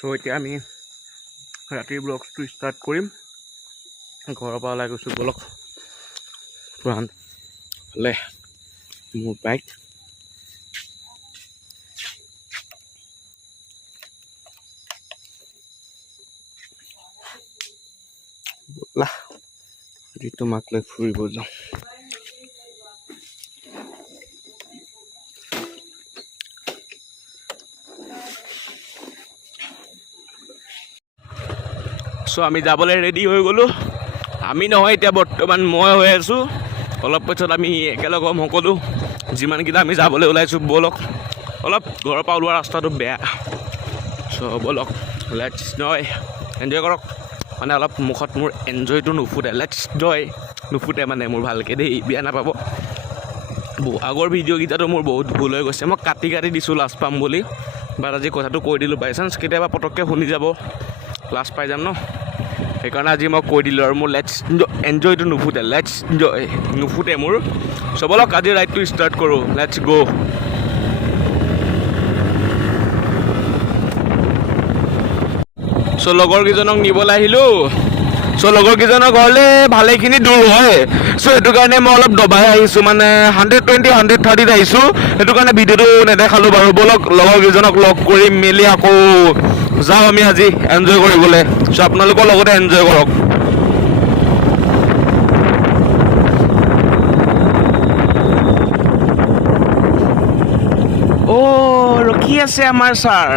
সো এতিয়া আমি ৰাতিৰ ব্লগটো ষ্টাৰ্ট কৰিম। ঘৰৰ পৰা ওলাই গৈছোঁ, বলক পুৰাণফালে মোৰ বাইক। ব'লা আজি তোমাক লৈ ফুৰিব যাওঁ। চ' আমি যাবলৈ ৰেডি হৈ গ'লোঁ। আমি নহয়, এতিয়া বৰ্তমান মই হৈ আছোঁ। অলপ পিছত আমি একেলগে হ'ম সকলো যিমানকেইটা আমি যাবলৈ ওলাইছোঁ। ব'লক, অলপ ঘৰৰ পৰা ওলোৱা ৰাস্তাটো বেয়া। চ' ব'লক, লেটছ এনজয় কৰক। মানে অলপ মুখত মোৰ এনজয়টো নুফুটে, লেটছ নুফুটে মানে মোৰ ভালকৈ দেই, বেয়া নাপাব। আগৰ ভিডিঅ'কেইটাতো মোৰ বহুত ভুল হৈ গৈছে, মই কাটি দিছোঁ লাজ পাম বুলি। বাট আজি কথাটো কৈ দিলোঁ, বাই চান্স কেতিয়াবা পটককৈ শুনি যাব, লাজ পাই যাম ন। সেইকাৰণে আজি মই কৈ দিলোঁ আৰু মোৰ লেটছ এনজয়টো নুফুটে, নুফুটে মোৰ। চ' ব'লক আজি ৰাইডটো ষ্টাৰ্ট কৰোঁ, লেটছ গ'। চ' লগৰকেইজনক নিবলৈ আহিলোঁ। চ' লগৰকেইজনৰ ঘৰলৈ ভালেখিনি দূৰ হয়। চ' সেইটো কাৰণে মই অলপ দবাই আহিছোঁ, মানে 120, 130 আহিছোঁ। সেইটো কাৰণে ভিডিঅ'টো নেদেখালোঁ বাৰু। ব'লক লগৰকেইজনক লগ কৰি মেলি আকৌ যাওঁ আমি আজি এনজয় কৰিবলৈ। চ' আপোনালোকৰ লগতে এনজয় কৰক। ৰখি আছে আমাৰ ছাৰ।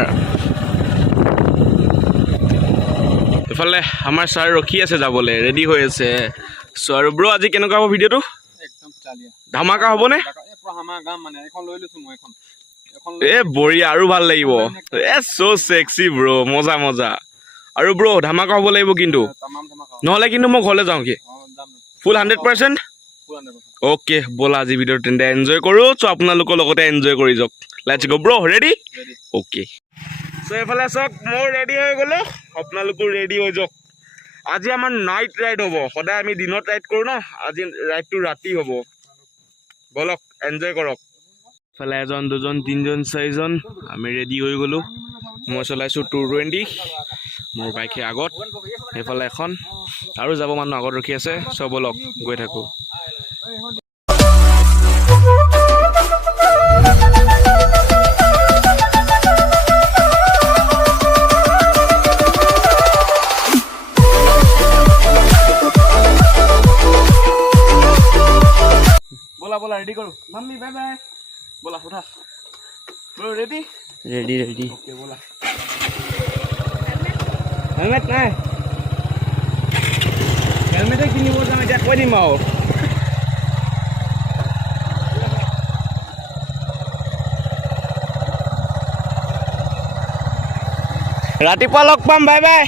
এইফালে আমাৰ ছাৰ ৰখি আছে যাবলৈ, ৰেডি হৈ আছে। চ' আৰু ব্ৰ আজি কেনেকুৱা হ'ব ভিডিঅ'টো? একদম চালিয়া ধামাকা হ'বনে? বঢ়িয়া, আৰু ভাল লাগিব। চ' চেক্সি ব্ৰ, মজা। আৰু ব্ৰ ধামাকা হ'ব লাগিব কিন্তু, নহ'লে কিন্তু মই ঘৰলৈ যাওঁ কি ফুল 100%। অ'কে, ব'লা আজি ভিডিঅ'টো তেন্তে এনজয় কৰোঁ। চ' আপোনালোকৰ লগতে এনজয় কৰি যাওক। লেটছ গ' ব্ৰ, ৰেডি? অ'কে। চ' এইফালে চাওক, মই ৰেডি হৈ গ'লোঁ, আপোনালোকো ৰেডি হৈ যাওক। আজি আমাৰ নাইট ৰাইড হ'ব। সদায় আমি দিনত ৰাইড কৰোঁ ন, আজি ৰাইডটো ৰাতি হ'ব। ব'লক এনজয় কৰক। ইফালে 1, 2, 3, 4জন আমি ৰেডি হৈ গ'লোঁ। মই চলাইছোঁ 220, মোৰ বাইকে আগত, সেইফালে এখন আৰু যাব মানুহ আগত ৰখি আছে। চ' ব'লক গৈ থাকোঁ। ব'লা ৰেডি কৰোঁ। Mummy bye bye. ব'লা উঠা। ৰেডি? ৰেডি। অ'কে ব'লা। হেলমেট নাই? হেলমেটে কিনিব যাওঁ এতিয়া, কৈ দিম আৰু। ৰাতিপুৱা লগ পাম, বাই বাই।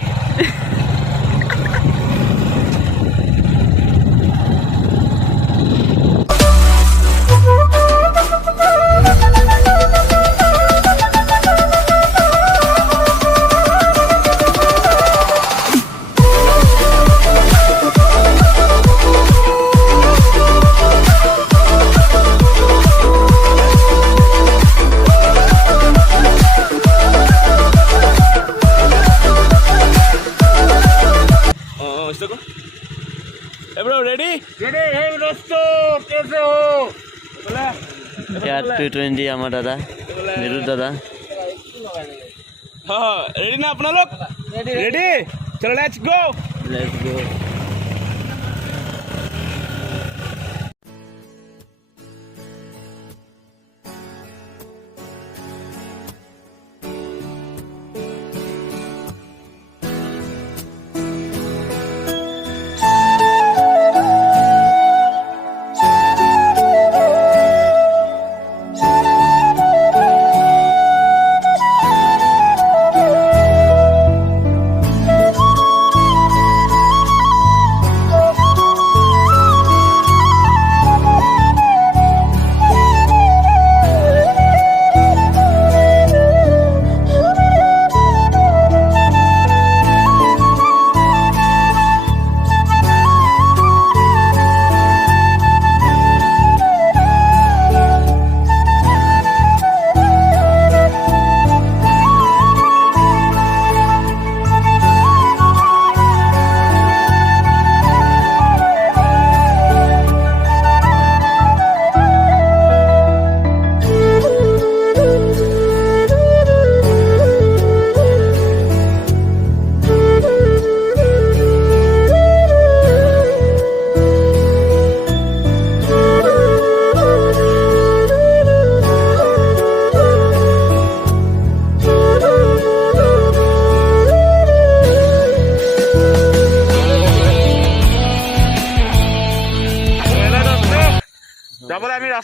रेडी? हे दोस्तों, कैसे हो? यार 220 আমার দাদা, নিরু দাদা। हाँ, रेडी ना अपना लोग? रेडी? चलो लेट्स गो।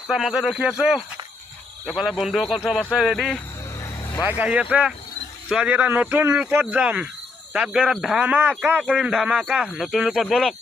ৰাস্তাৰ মাজত ৰখি আছোঁ এইফালে বন্ধুসকল চব আছে ৰেডি বাইক আহি আছে চ' আজি এটা নতুন ৰূপত যাম তাত গৈ এটা ধামাকা কৰিম ধামাকা নতুন ৰূপত বলক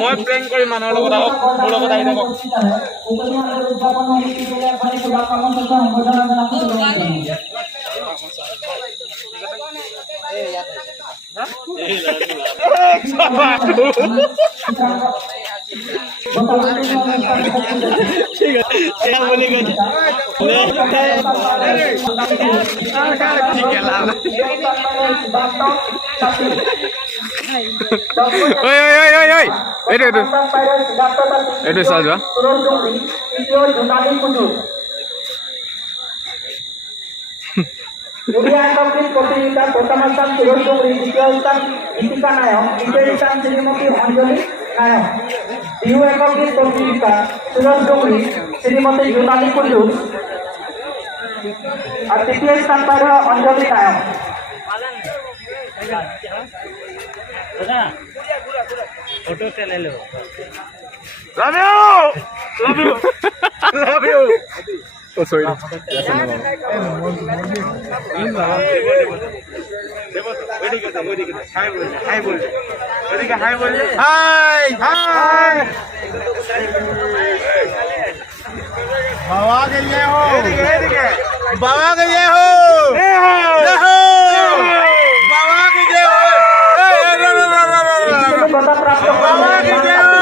মই প্ৰেং কৰি মানুহৰ লগত আহক মোৰ লগত আহি থাকক এইটো চাই যোৱা प्रतियोगिता प्रथम स्थान फिरोज डोंगरी द्वितीय स्थान दीपिका नायक तृतीय स्थान श्रीमती अंजलि नायक यू एकत्रित प्रतियोगिता फिरोज डोंगरी श्रीमती जुनाली कुंडू और तृतीय स्थान पर अंजलि नायक फोटो से ले लो love you oh sorry hi बाबा के ये हो बाबा के ये हो बाबा के ये हो बाबा के ये हो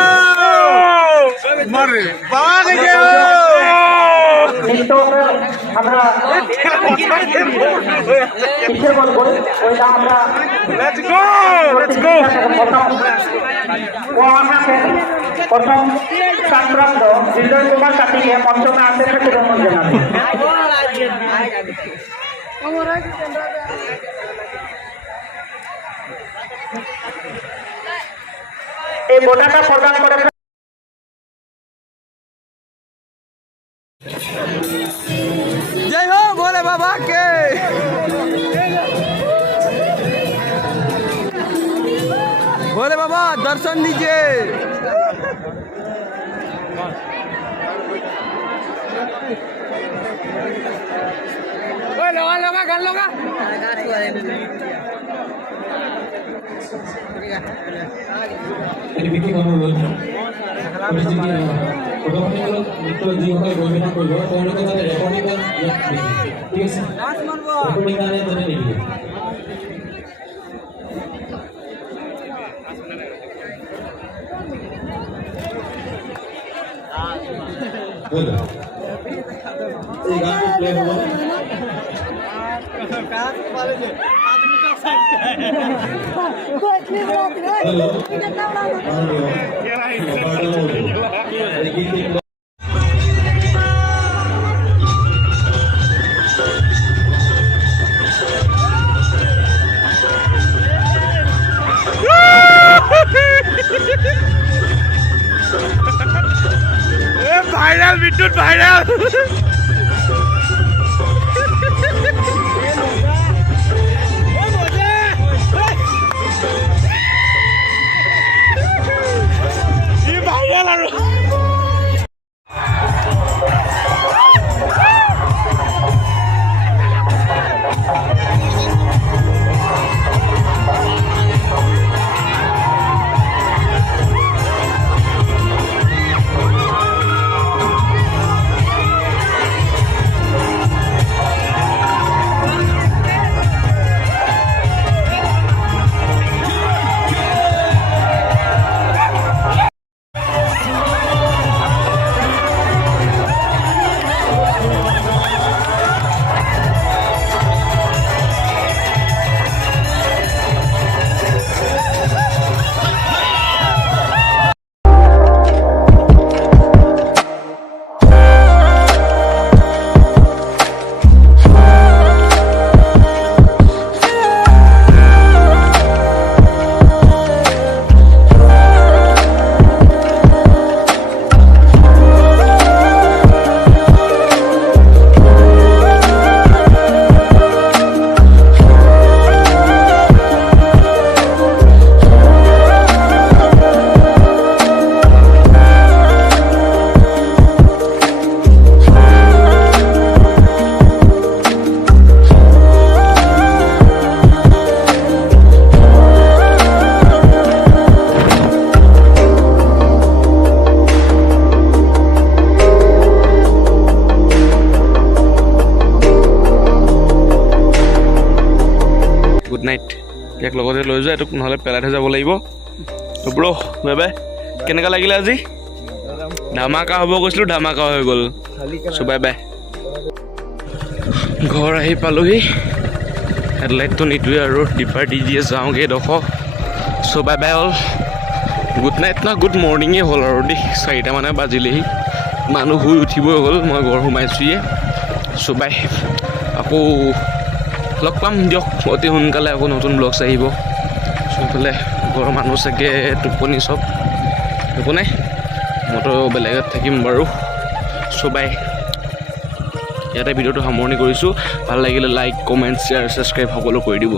मरे बाबा के ये हो আমরা কিসের বলবো ওইটা আমরা let's go প্রথম সংক্রান্ত বিজয় কুমার কাটিকে পঞ্চমে আসে ফেরত জানাবে এই বোটাটা প্রদান করে जय हो भोले बाबा के भोले बाबा दर्शन दीजिए लोगा गान लोगा নৃত্য যিসকলে পৰিৱেশন কৰিব তেওঁলোকে যাতে ৰেকৰ্ডিং ঠিক আছে ৰেকৰ্ডিং কাৰণে যাতে নিদিয়ে এই গানটো প্লে হ'ব हेलो গুড নাইট ইয়াক লগতে লৈ যোৱা এইটোক নহ'লে পেলাই থৈ যাব লাগিব তো ব্ৰ বাই বাই কেনেকুৱা লাগিলে আজি ধামাকা হ'ব কৈছিলোঁ ধামাকা হৈ গ'ল চ' বাই বাই ঘৰ আহি পালোহি হেডলাইটটো নিদিওঁৱে আৰু ডিপাৰ দি দিয়ে যাওঁগৈ এডোখৰ চ' বাই বাই হ'ল গুড নাইট না গুড মৰ্ণিঙেই হ'ল আৰু দেই 4টা বাজিলেহি মানুহ শুই উঠিবই হ'ল মই ঘৰ সোমাইছোঁহিয়ে চ' বাই আকৌ লগ পাম দিয়ক অতি সোনকালে আকৌ নতুন ব্লগছ আহিব চবফালে ঘৰৰ মানুহ চাগে টোপনি চব একো নাই মইতো বেলেগত থাকিম বাৰু চ' বাই ইয়াতে ভিডিঅ'টো সামৰণি কৰিছোঁ ভাল লাগিলে লাইক কমেণ্ট শ্বেয়াৰ ছাবস্ক্ৰাইব সকলো কৰি দিব